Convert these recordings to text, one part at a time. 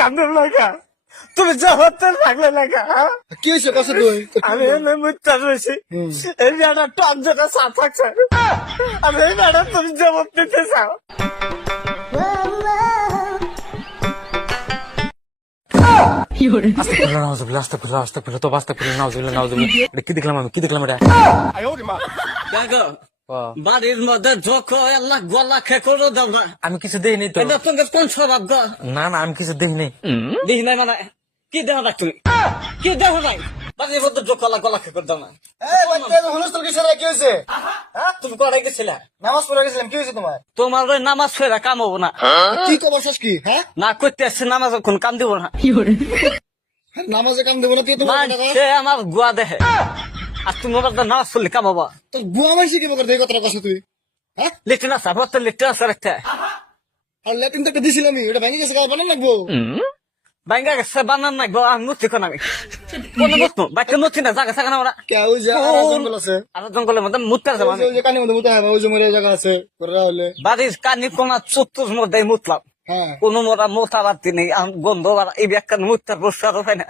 কান্দুর লাগা। তুমি জগতে থাকলে লাগা? কি হয়েছে? কসে তুই? আমি এমনি মুচ্ছা রয়েছি এই মেয়েটা টক যেটা চা থাকছে। আমি এই মেয়েটা তুমি জবাব দিতে চাও। কি দেখলাম আমি? কি দেখলাম এটা? বাড়ির মধ্যে আল্লাহ গলা খে করে দাও না। আমি কিছু দেখিনি তো। এটা কোন স্বভাব না না আমি কিছু দেখিনি দেখি নাই মানে? কি দেহ না তুমি? কি দেহ নাই? বাড়ির মধ্যে যোগ গলা গলা খে করে দাও না। হ্যাঁ? তুমি কড়াই গেছিলে? নামাজ পড়ে গেছিলাম কি হয়েছে তোমার? তোমার ওই নামাজ ফেরা কাম হব না। কি খবর শেষ কি হ্যাঁ? না করতে আসছে নামাজ কোন কাম দিব না। নামাজে কাম দেবো না তুই তোমার টাকা সে আমার গুয়া দেহে। আর তুমি ওবার তো নামাজ পড়লে কাম হবা। তোর বুয়া মাইসি কি কথাটা কসে তুই। হ্যাঁ? লিটে না সাবর তো লিটে আছে রাখতে আর ল্যাটিন তো একটা দিছিলাম আমি ওটা ভেঙে গেছে গায়ে বানান লাগবো। গেছে বানান গো আমি মুতি কোন আমি? কোন মুতি না জায়গা থাকা না ওরা। কে ওই জঙ্গল আছে। আর জঙ্গলের মধ্যে মুততে আছে মানে। ওই যে কানের মধ্যে মুতে হবে ওই যে মরে জায়গা আছে করে হলে বাড়ির কানি কোনা চতুর মধ্যে মুতলাম হ্যাঁ। কোন মোরা মোতা বাড়তি নেই গন্ধ বাড়া এই ব্যাখ্যা মুতার আর হয় না।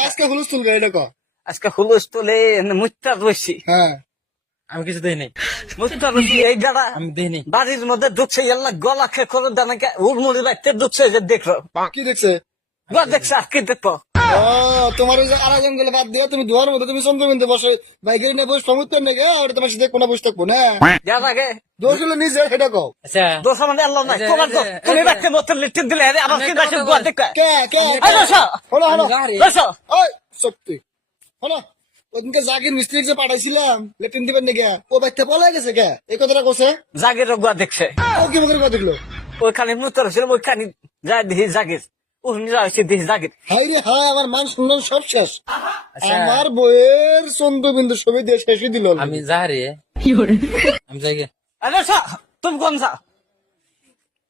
আজকে হুলস্থুল আজকে হুলুস তোলে বসছি হ্যাঁ। আমি কিছু দেখিনি মুতার বসছি এই যারা আমি দেখিনি বাড়ির মধ্যে ঢুকছে এল্লা গলা খেয়ে করে দেন উড়মুড়ি বাইতে ঢুকছে যে দেখল। কি দেখছে? গা দেখছে আর কি দেখব। ও তোমার ওই যে আড়া জঙ্গলে বাদ দিবা তুমি দুয়ার মধ্যে তুমি চন্দ্রবিন্দু বসে বাইকের নিয়ে বসে সমুদ্রের নাকি ওটা তোমার সাথে কোনো বসে থাকব না? যার আগে দোষ হলো নিজের সেটা কও। আচ্ছা। দোষ আমাদের আল্লাহ নাই যে- তোমার যে- তুমি যে- মতো দিলে আরে আমার আমি কি গোয়া বলি। দেখবে? কে কে? হলো হলো। গাড়ি- ওই সত্যি। হলো ওদিনকে জাগির মিস্ত্রি যে পাঠাইছিলাম লেটিন দিবেন নাকি ও বাচ্চা পলাই গেছে কে এই কথাটা কছে জাগির গোয়া দেখছে। ও কি বকরে কথা দেখল? ওইখানে মুতর ছিল ওইখানে যায় দেখি জাগির। উনি যাচ্ছে দেখি জাগির। হাই রে হাই আমার মান সম্মান সব শেষ। আচ্ছা। আমার বইয়ের চন্দ্রবিন্দু ছবি দিয়ে শেষই দিল আমি যাই। আরে সা তুমি কোন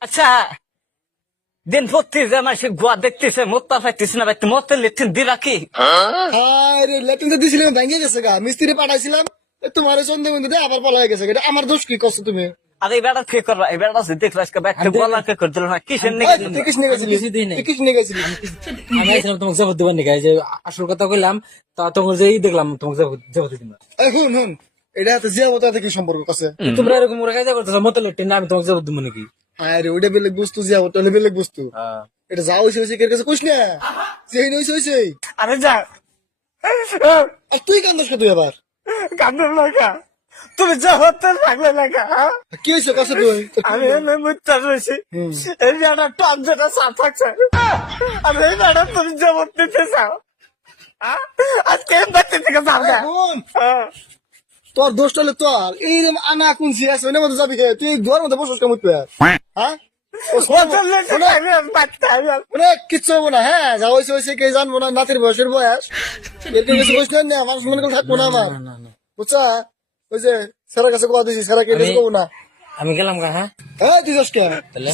আচ্ছা। দিন প্রতি যে আমার সে গোয়া দেখতেছে মোত্তা পাইতেছে না বাইতে মতে লিট্টিন দিলা কি? হাই রে লেটিন তো দিছিলাম ভেঙে গেছে গা। মিস্ত্রি পাঠাইছিলাম তোমার চন্দ্রবিন্দু দিয়ে আবার পলাই গেছে এটা আমার দোষ কি করছ তুমি? আর এই বেড়া কে করবা এই দেখল আজকে গলা কে করে দিল না কিসের কিস নিয়ে গেছিলি কিছুই নাই। তুই কিস নিয়ে গেছিলি আমি তোমাকে জবাব দিবার নাকি যে আসল কথা কইলাম তা তোমার যে ই দেখলাম তোমাকে জবাব জবাব দিলাম। এই হুন এটা হাতে জিয়া মতো কি সম্পর্ক আছে তোমরা এরকম ওরা কাজা করতেছো মতো লেটে আমি তোমাকে জবাব দিব নাকি? আরে ওইটা বেলেগ বস্তু জিয়া মতো হলে বেলেগ বস্তু। হ্যাঁ। এটা যা হয়েছে হয়েছে কের কাছে কইস না? যেই হয়েছে হয়েছে আরে যা। আর তুই কান্দাস তুই আবার? কান্দুর লাগা। তুমি জগতে থাকলে লাগা হ্যাঁ? কি হয়েছে কাছে তুই। আমি এমনি মুচ্ছা রয়েছি এই মেয়েটা টক যেটা চা থাকছে। আমি এই মেয়েটা তুমি জবাব দিতে চাও। হ্যাঁ? আজকে বাচ্চা থেকে যাব তোর দোষ হলে তোর। এইরকম আনা কোন সিয়াস ওই মধ্যে যাবি? তুই দুয়ার মধ্যে বসস কেমন তুই হ্যাঁ? ও কিচ্ছু হব না যা হয়েছে হয়েছে কে জানব না? নাতির বয়সের বয়স। এরকম কিছু বসে না মানুষ মনে করে থাকব না আমার। না, না, না। বুঝছা? ওই যে স্যারের কাছে কথা দিছি স্যারা কে না। আমি গেলাম গা হ্যাঁ? হ্যাঁ তুই যাস কে?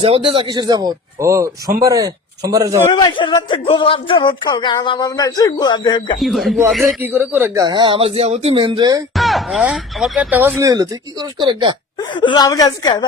যাবত দিয়ে যা কিসের যাবত ও সোমবারে সোমবারে যাব গুয়াদে কি করে করে গা? হ্যাঁ আমার জিয়াবতী মেন রে। হ্যাঁ? আমার পেটটা বাজলি হইল তুই কি করিস করে গা? রাম গাছ খায়